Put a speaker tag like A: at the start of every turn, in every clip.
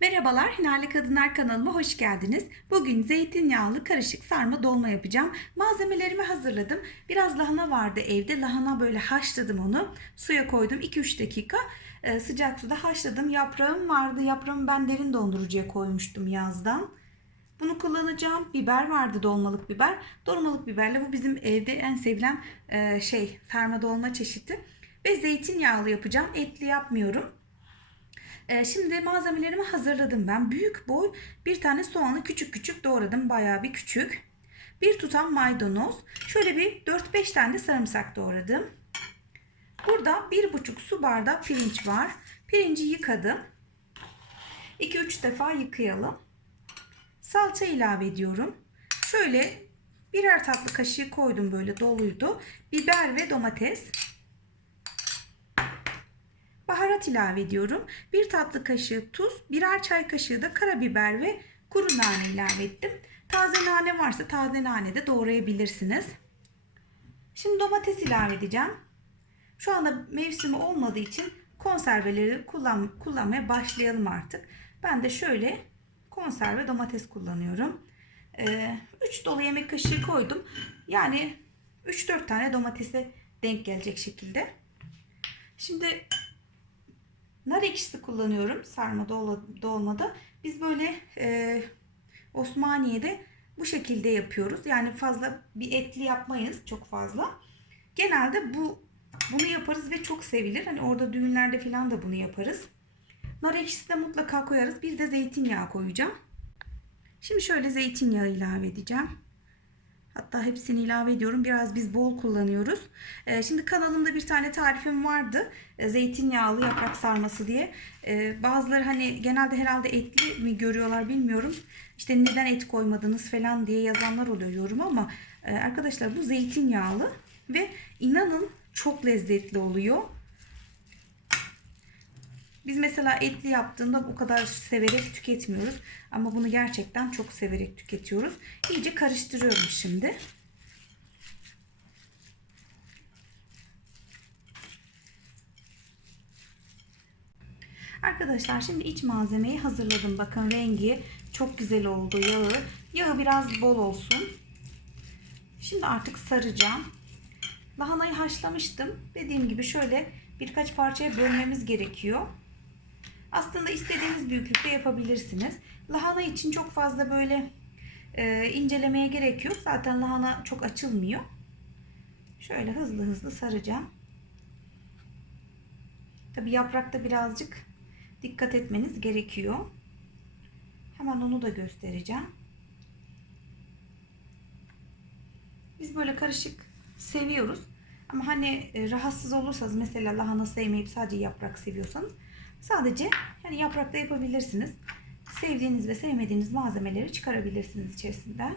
A: Merhabalar, Hinarlı Kadınlar kanalıma hoş geldiniz. Bugün zeytinyağlı karışık sarma dolma yapacağım. Malzemelerimi hazırladım. Biraz lahana vardı evde. Lahana böyle haşladım onu. Suya koydum 2-3 dakika. Ee, sıcak suda haşladım. Yaprağım vardı. Yaprağımı ben derin dondurucuya koymuştum yazdan. Bunu kullanacağım. Biber vardı dolmalık biber. Dolmalık biberle bu bizim evde en sevilen e, şey sarma dolma çeşidi. Ve zeytinyağlı yapacağım. Etli yapmıyorum. Ee, şimdi malzemelerimi hazırladım ben. Büyük boy bir tane soğanı küçük küçük doğradım. Bayağı bir küçük. Bir tutam maydanoz. Şöyle bir 4-5 tane de sarımsak doğradım. Burada 1,5 su bardağı pirinç var. Pirinci yıkadım. 2-3 defa yıkayalım. Salça ilave ediyorum. Şöyle birer tatlı kaşığı koydum böyle doluydu. Biber ve domates. Baharat ilave ediyorum. Bir tatlı kaşığı tuz, birer çay kaşığı da karabiber ve kuru nane ilave ettim. Taze nane varsa taze nane de doğrayabilirsiniz. Şimdi domates ilave edeceğim. Şu anda mevsimi olmadığı için konserveleri kullan, kullanmaya başlayalım artık. Ben de şöyle konserve domates kullanıyorum. 3 ee, dolu yemek kaşığı koydum. Yani 3-4 tane domatese denk gelecek şekilde. Şimdi Nar ekşisi kullanıyorum sarma dolmada. Biz böyle e, Osmaniye'de bu şekilde yapıyoruz. Yani fazla bir etli yapmayız çok fazla. Genelde bu bunu yaparız ve çok sevilir. Hani orada düğünlerde falan da bunu yaparız. Nar ekşisi de mutlaka koyarız. Bir de zeytinyağı koyacağım. Şimdi şöyle zeytinyağı ilave edeceğim. Hatta hepsini ilave ediyorum. Biraz biz bol kullanıyoruz. Ee, şimdi kanalımda bir tane tarifim vardı. Ee, zeytinyağlı yaprak sarması diye. Ee, bazıları hani genelde herhalde etli mi görüyorlar bilmiyorum. İşte neden et koymadınız falan diye yazanlar oluyor yorum ama e, arkadaşlar bu zeytinyağlı ve inanın çok lezzetli oluyor. Biz mesela etli yaptığında bu kadar severek tüketmiyoruz. Ama bunu gerçekten çok severek tüketiyoruz. İyice karıştırıyorum şimdi. Arkadaşlar şimdi iç malzemeyi hazırladım. Bakın rengi çok güzel oldu yağı. Yağı biraz bol olsun. Şimdi artık saracağım. Lahanayı haşlamıştım. Dediğim gibi şöyle birkaç parçaya bölmemiz gerekiyor. Aslında istediğiniz büyüklükte yapabilirsiniz. Lahana için çok fazla böyle e, incelemeye gerek yok. Zaten lahana çok açılmıyor. Şöyle hızlı hızlı saracağım. Tabi yaprakta birazcık dikkat etmeniz gerekiyor. Hemen onu da göstereceğim. Biz böyle karışık seviyoruz. Ama hani rahatsız olursanız mesela lahana sevmeyip sadece yaprak seviyorsanız Sadece yani yaprakta yapabilirsiniz. Sevdiğiniz ve sevmediğiniz malzemeleri çıkarabilirsiniz içerisinden.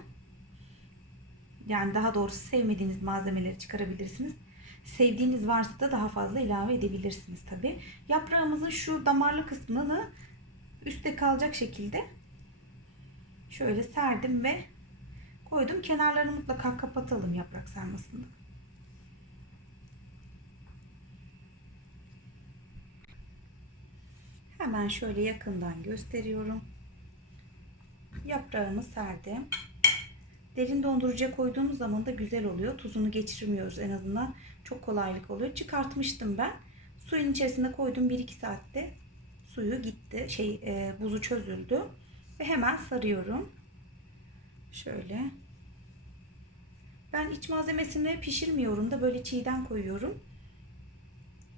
A: Yani daha doğrusu sevmediğiniz malzemeleri çıkarabilirsiniz. Sevdiğiniz varsa da daha fazla ilave edebilirsiniz tabi. Yaprağımızın şu damarlı kısmını üstte kalacak şekilde şöyle serdim ve koydum. Kenarlarını mutlaka kapatalım yaprak sarmasında. Hemen şöyle yakından gösteriyorum. Yaprağımı serdim. Derin dondurucuya koyduğumuz zaman da güzel oluyor. Tuzunu geçirmiyoruz en azından. Çok kolaylık oluyor. Çıkartmıştım ben. Suyun içerisine koydum 1-2 saatte. Suyu gitti. Şey e, buzu çözüldü. Ve hemen sarıyorum. Şöyle. Ben iç malzemesini pişirmiyorum da böyle çiğden koyuyorum.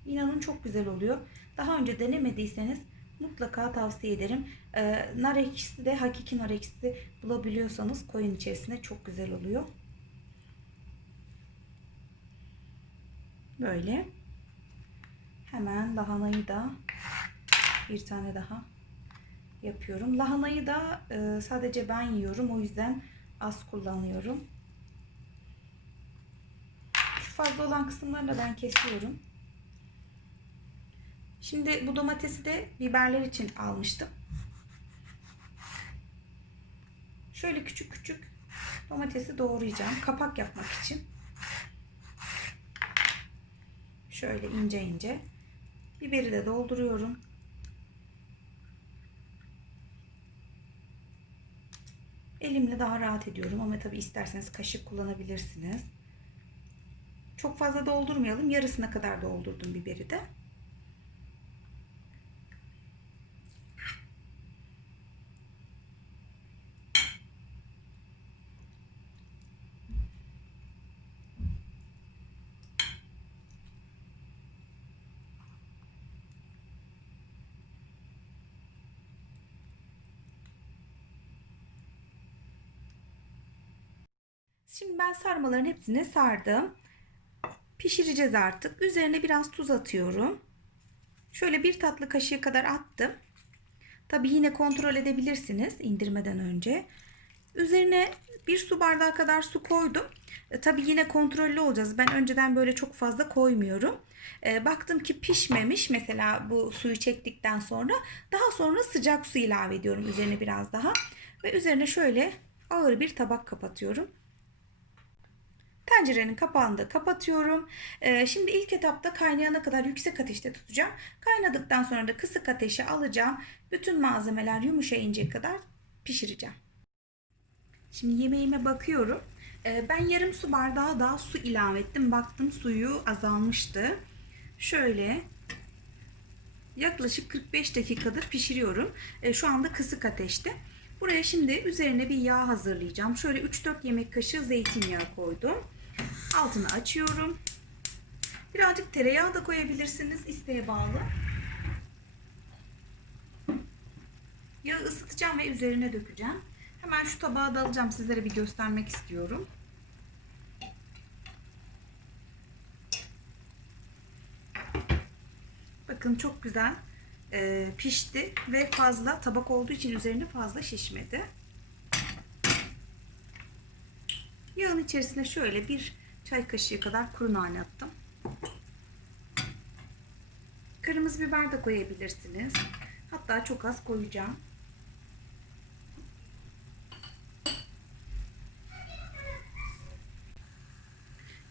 A: İnanın çok güzel oluyor. Daha önce denemediyseniz mutlaka tavsiye ederim. Ee, nar ekşisi de hakiki nar ekşisi bulabiliyorsanız koyun içerisine çok güzel oluyor. Böyle. Hemen lahanayı da bir tane daha yapıyorum. Lahanayı da e, sadece ben yiyorum. O yüzden az kullanıyorum. Şu fazla olan kısımlarını da ben kesiyorum. Şimdi bu domatesi de biberler için almıştım. Şöyle küçük küçük domatesi doğrayacağım. Kapak yapmak için. Şöyle ince ince. Biberi de dolduruyorum. Elimle daha rahat ediyorum ama tabii isterseniz kaşık kullanabilirsiniz. Çok fazla doldurmayalım. Yarısına kadar doldurdum biberi de. Şimdi ben sarmaların hepsini sardım. Pişireceğiz artık. Üzerine biraz tuz atıyorum. Şöyle bir tatlı kaşığı kadar attım. Tabi yine kontrol edebilirsiniz indirmeden önce. Üzerine bir su bardağı kadar su koydum. E, tabi yine kontrollü olacağız. Ben önceden böyle çok fazla koymuyorum. E, baktım ki pişmemiş mesela bu suyu çektikten sonra. Daha sonra sıcak su ilave ediyorum üzerine biraz daha. Ve üzerine şöyle ağır bir tabak kapatıyorum. Tencerenin kapağını da kapatıyorum. Ee, şimdi ilk etapta kaynayana kadar yüksek ateşte tutacağım. Kaynadıktan sonra da kısık ateşe alacağım. Bütün malzemeler yumuşayıncaya kadar pişireceğim. Şimdi yemeğime bakıyorum. Ee, ben yarım su bardağı daha su ilave ettim. Baktım suyu azalmıştı. Şöyle yaklaşık 45 dakikadır pişiriyorum. Ee, şu anda kısık ateşte. Buraya şimdi üzerine bir yağ hazırlayacağım. Şöyle 3-4 yemek kaşığı zeytinyağı koydum. Altını açıyorum. Birazcık tereyağı da koyabilirsiniz isteğe bağlı. Yağı ısıtacağım ve üzerine dökeceğim. Hemen şu tabağa da alacağım. Sizlere bir göstermek istiyorum. Bakın çok güzel e, pişti ve fazla tabak olduğu için üzerine fazla şişmedi. Yağın içerisine şöyle bir çay kaşığı kadar kuru nane attım. Kırmızı biber de koyabilirsiniz. Hatta çok az koyacağım.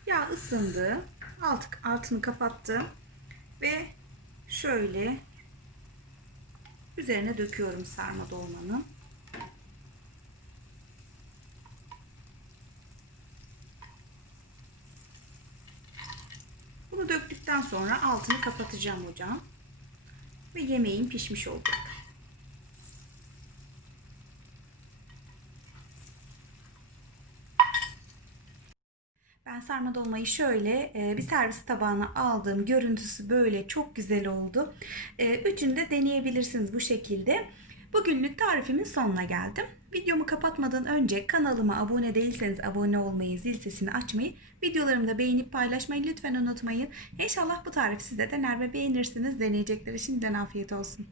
A: Yağ ısındı. Alt, altını kapattım. Ve şöyle üzerine döküyorum sarma dolmanın. Döktükten sonra altını kapatacağım hocam. Ve yemeğim pişmiş olacak. Ben sarma dolmayı şöyle e, bir servis tabağına aldım. Görüntüsü böyle çok güzel oldu. E, Üçünü de deneyebilirsiniz bu şekilde. Bugünlük tarifimin sonuna geldim. Videomu kapatmadan önce kanalıma abone değilseniz abone olmayı, zil sesini açmayı, videolarımı da beğenip paylaşmayı lütfen unutmayın. İnşallah bu tarif size dener ve beğenirsiniz. Deneyecekleri şimdiden afiyet olsun.